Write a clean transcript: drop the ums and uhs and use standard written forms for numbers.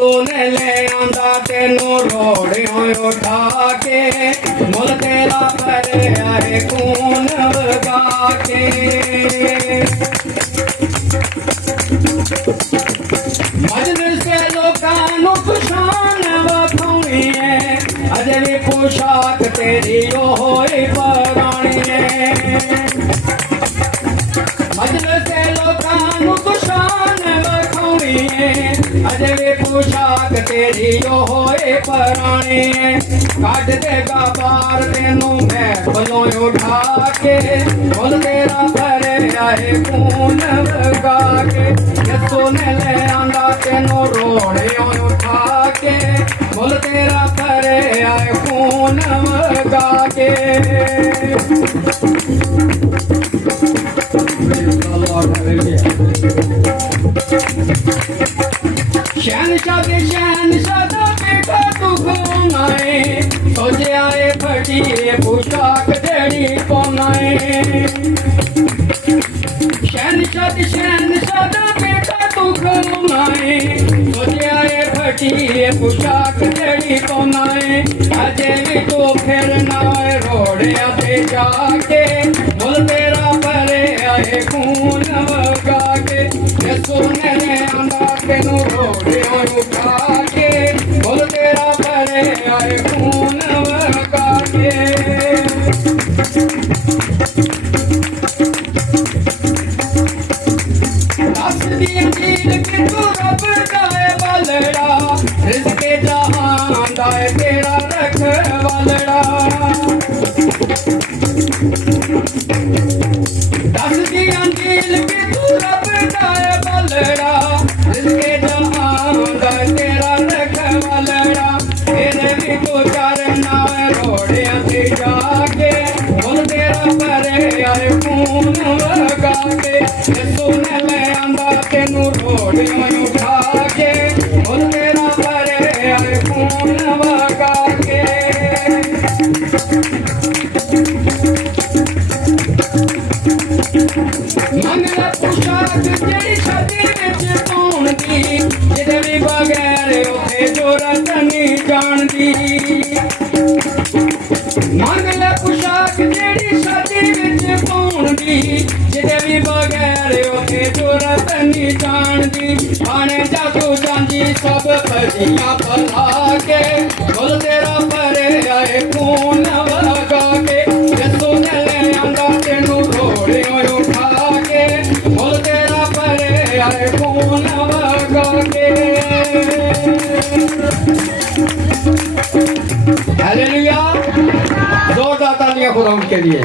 ने ले आंदा तेनू रोड़ियों उठा के मुल तेरा भरे आए खून वगा के मजलिस से लोकां पछाण वखाउणी है अजे भी पोशाक तेरी ओए पराणी है मजलिस से लोकां पछाण वखाउणी है अजे भी पोशाक तेरी ओए पराणी है काट देगा बार तेनू मैं भलों उठा के मुल तेरा भरे आए खून वगा के यसो ने ले आंदा तेनू रोड़ियों उठा के मुल तेरा भरे आए खून वगा के शहनशाह के शहनशाह दा बेटा तू घुमाए सोचे आए फटी पोशाक तेरी पौनाए शहनशाह दा बेटा तू घुमाए सोचे आए फटी पोशाक तेरी पौनाए अजे भी तू फिरना रोड़िया पे जाके मुल तेरा भरे आए खून वगा के सुने आंदा तेनू रोड़ियों उठा के मुल तेरा भरे आए खून वगा के दस दी अंजील कि तू रब दाए वालड़ा रिज़्क़े जहां दाए तेरा रखवालड़ा दस दी अंजील कि तू रब दाए वालड़ा रिज़्क़े जहां दाए तेरा रखवालड़ा तेरे भी तो चरना रोड़िया पे जाके मुल तेरा भरे आए खून वगा के सुन ले आंदा तेनू रोड़ियों उठा के मुल तेरा भरे आए खून वगा के मंगला पोशाक तेरी शादी विच पाउण दी जिदे भी बगैर उथे जोरत नहीं जानदी मंगला पोशाक तेरी शादी विच पाउण दी जिदे भी बगैर उथे जोरत नहीं जानदी आने जागो जांदी सब भजियां भला के मुल तेरा भरे आए खून वगा के यसो ने ले आंदा तेनू रोड़ियों उठा के मुल तेरा भरे आए खून वगा के हालेलुया जोरदार तालियां खुदा के लिए।